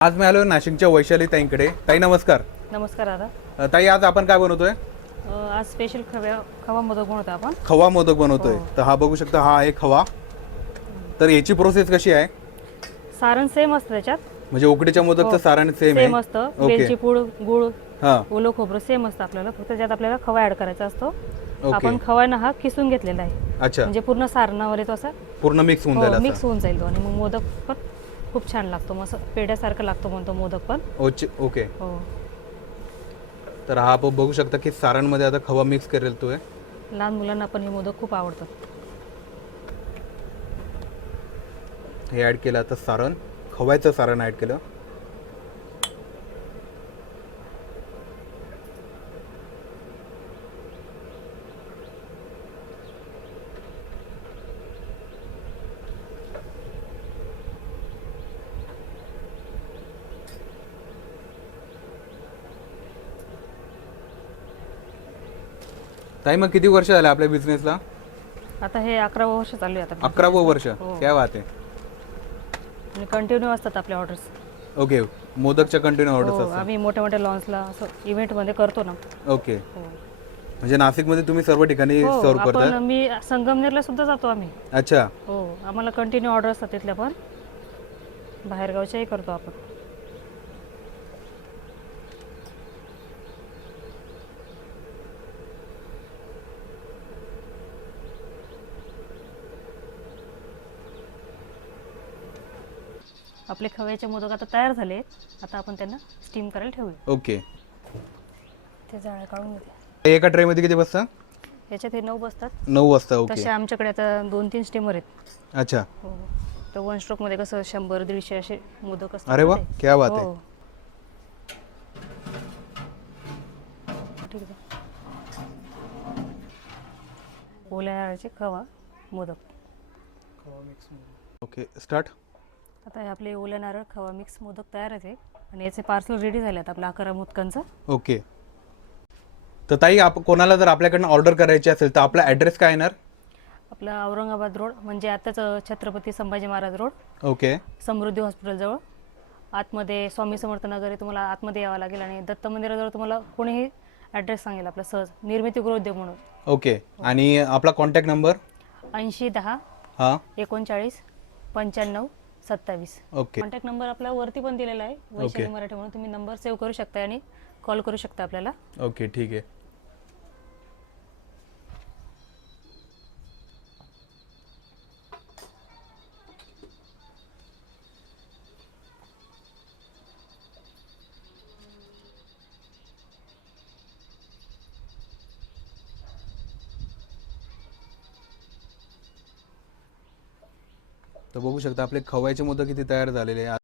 आज मी आलो नाशिकच्या वैशाली ताईंकडे. ताई नमस्कार. नमस्कार दादा. ताई आज आपण काय बनवतोय? आज स्पेशल खव्या खवा मोदक बनवतो आपण. खवा मोदक बनवतोय. तर हा बघू शकता हा आहे खवा. तर याची प्रोसेस कशी आहे? सारण सेम असतं त्याच्यात. म्हणजे उकडीच्या मोदकचं सारण सेम सेम आहे? असतं. ओके. वेलची पूड गुळ हा. ओलं खोबरं सेम असतं आपल्याला. फक्त त्यात आपल्याला खवा ऍड करायचा असतो. ओके. आपण खवाना हा किसून घेतलेला आहे. अच्छा. म्हणजे पूर्ण सारणावर येतो असा. पूर्ण मिक्स होऊन जाईल मिक्स असं होऊन जाईल तो आणि मग मोदक पण खूप छान लागतो. मग असं पेढ्यासारखं लागतो म्हणतो मोदक पण. ओचे- ओके. हो. तर हा आपण बघू शकता की सारणमध्ये आता खवा मिक्स करेल तो लहान मुलांना पण हे मोदक खूप आवडतात. हे ऍड केलं आता सारण. खवायचं सारण ऍड केलं. ताई मग किती वर्ष झाले आपल्या बिझनेसला आता हे अकरावं वर्ष चालू आहे आता अकरावं वर्ष? हो. काय बात आहे. आणि कंटिन्यू असतात आपले ऑर्डर्स ओके मोदकच्या कंटिन्यू ऑर्डर्स हो आम्ही मोठ्या मोठ्या लॉन्सला असं इव्हेंटमध्ये करतो ना. ओके. हो. म्हणजे नाशिकमध्ये तुम्ही सर्व ठिकाणी हो सर्व आपण करता मी संगमनेरला सुद्धा जातो आम्ही. अच्छा. हो आम्हाला कंटिन्यू ऑर्डर असतात तिथल्या पण. बाहेरगावच्याही करतो आपण. आपले खव्याचे मोदक आता तयार झाले. आता आपण त्यांना स्टीम करायला ठेवूया. ओके. ते जाळे काढून घेते. एका ट्रेमध्ये किती बसता? याच्यात हे नऊ बसतात. नऊ वाजता ओके. तसे आमच्याकडे आता दोन तीन स्टीमर आहेत. अच्छा. हो. तर वन स्ट्रोकमध्ये कसं शंभर दीडशे असे मोदक असतात अरे ना वा ते. क्या बात आहे. हो. ठीक आहे. ओल्या नारळाचे खवा मोदक. ओके स्टार्ट आता हे आपले ओल्या नारळ खवा मिक्स मोदक तयार आहे आणि याचे पार्सल रेडी झाले आहेत आपल्या अकरा मोदकांचं. ओके. तर ताई आप कोणाला जर आपल्याकडनं ऑर्डर करायची असेल तर आपला ॲड्रेस काय येणार? आपला औरंगाबाद रोड म्हणजे आताच छत्रपती संभाजी महाराज रोड. ओके. समृद्धी हॉस्पिटलजवळ आतमध्ये स्वामी समर्थ नगर आहे तुम्हाला आतमध्ये यावं लागेल आणि दत्त मंदिराजवळ तुम्हाला कोणीही ॲड्रेस सांगेल आपला सहज. निर्मिती गृहोद्योग म्हणून. ओके. आणि आपला कॉन्टॅक्ट नंबर ऐंशी दहा हां. एकोणचाळीस पंच्याण्णव सत्तावीस. ओके. कॉन्टॅक्ट नंबर आपला वरती पण दिलेला आहे. वैशाली मराठी म्हणून तुम्ही नंबर सेव्ह करू शकता आणि कॉल करू शकता आपल्याला. ओके ठीक आहे. तर बघू शकता आपले खवायचे मोदक किती तयार झालेले आहे.